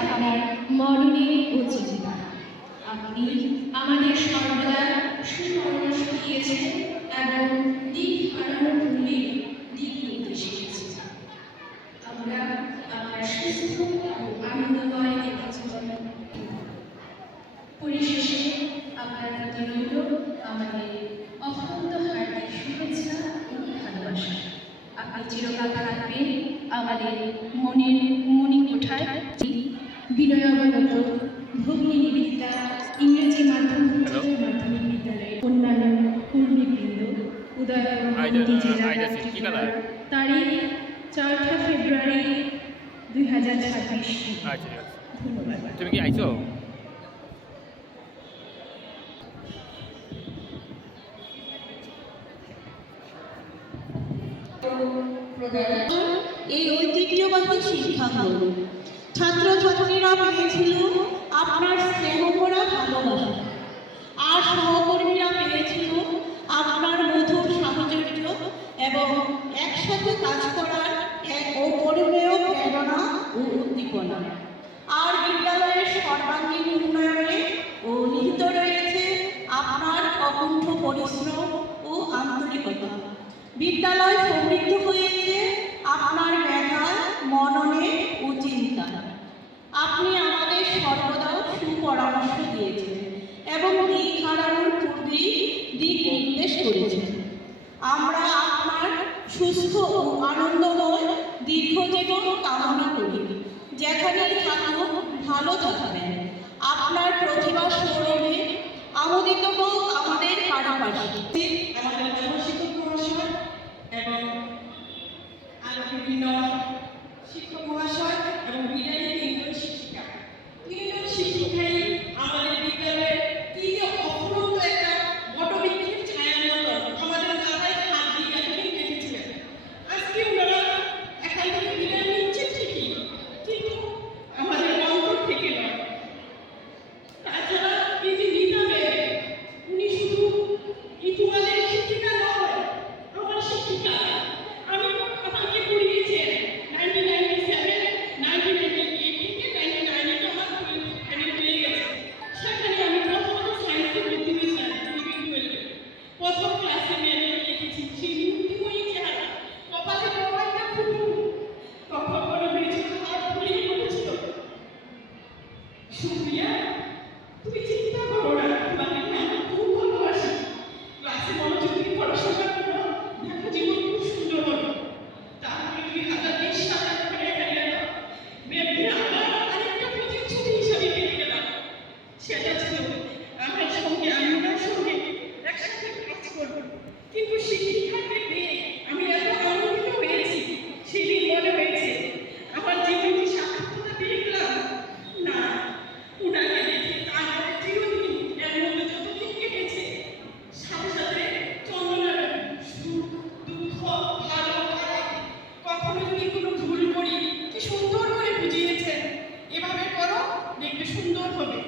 আপনার মরণে উচিতা। আপনি আমাদের সর্বদা সুপরামর্শ দিয়েছেন এবং দিক হারানোর ভুলে দিক নির্দেশ এসেছেন। আমরা আপনার সুস্থ ও আনন্দময় জীবন। পরিশেষে আপনার প্রতি রইল আমাদের অত্যন্ত হার্দিক শুভেচ্ছা ও ভালোবাসা। আপনি চিরকাল থাকবেন আমাদের মণিকোঠায়। বিনয়াবনত ভগ্নী নিবেদিতা ইংরেজি মাধ্যমিক বিদ্যালয়ের অন্যান্য কর্মীবৃন্দ, উদয়পুর জেলা তারিখ 4 ফেব্রুয়ারি 2026। ধন্যবাদ। তুমি কি আইছো? এই ঐতিহ্যবাহী শিক্ষাঙ্গন ছাত্রছাত্রীরা পেয়েছিল আপনার স্নেহভরা ভালোবাসা, আর সহকর্মীরা পেয়েছিল আপনার মধুর সাহচর্য এবং একসাথে কাজ করার এক অপরিমেয় প্রেরণা ও উদ্দীপনা। আর বিদ্যালয়ের সর্বাঙ্গীন উন্নয়নে ও নিহিত রয়েছে আপনার অকুণ্ঠ পরিশ্রম ও আন্তরিকতা। বিদ্যালয় সমৃদ্ধ হয়েছে আপনার মেধা, মননে ও চিন্তা। আপনি আমাদের সর্বদা সুপরামর্শ দিয়েছেন এবং দিক হারানোর পূর্বেই দিক নির্দেশ করেছেন। আমরা আপনার সুস্থ ও আনন্দময় দীর্ঘজীবন কামনা করি। যেখানেই থাকুন ভালো থাকবেন। আপনার প্রতিভা সৌরভে আমোদিত হোক আমাদের পাড়াপাড়ি। আমাদের শিক্ষক মহাশয় এবং আরো বিভিন্ন শিক্ষক মহাশয় এবং বিদায়ী তিনজন শিক্ষিকা, তিনজন শিক্ষিকাই আমাদের বিদ্যালয়ের কি যে অফুরন্ত একটা বটবৃক্ষের ছায়ার মতো আমাদের মাথায় হাত দিয়ে এতদিন রেখেছিলেন। আজকে ওনারা এখান থেকে বিদায় নিচ্ছে ঠিকই, কিন্তু আমাদের অন্তর থেকে নয়। তাছাড়া এই যে নিজামে উনি শুধু তোমাদের শিক্ষিকা নয়, আমার শিক্ষিকা। আমি আমাকে পড়িয়েছেন 1997, 1998 থেকে 1999 আমার ফাইনাল হয়ে গেছে। সেখানে আমি প্রথমত সায়েন্সে ভর্তি হয়েছিলাম, প্রথম ক্লাসে মেয়ে লিখেছি সেই মূর্তিময়ী চেহারা, কপালে বড় একটা ফুটু, কখন বড় হয়েছে হাত ফুলিয়ে পড়েছিল। সুপ্রিয়া, তুমি চিন্তা করো না, তোমাকে আমি খুব ভালোবাসি। ক্লাসে মনোযোগ দিয়ে পড়াশোনা করো, দেখো জীবন খুব সুন্দর হবে। তারপরে 2020 সালে ফেলে দাও। মেয়েদের আমার আরেকটা প্রতিচ্ছবি হিসাবে পেয়ে গেলাম। সেটা ছিল আমার সঙ্গে আমার সঙ্গে একসাথে কাজ করব। কিন্তু শিক্ষিকাকে পেয়ে আমি এত আনন্দিত হয়েছি, সেদিন মনে হয়েছে আমার জীবনে সার্থকতা পেয়ে গেলাম। না, ওনাকে দেখে তারপরে চিরদিন এর মধ্যে যতদিন কেটেছে, সাথে সাথে চন্দনার সুখ, দুঃখ, ভালো খারাপ, কখনো যদি কোনো ভুল করি কি সুন্দর করে বুঝিয়েছেন, এভাবে করো দেখবে সুন্দর হবে।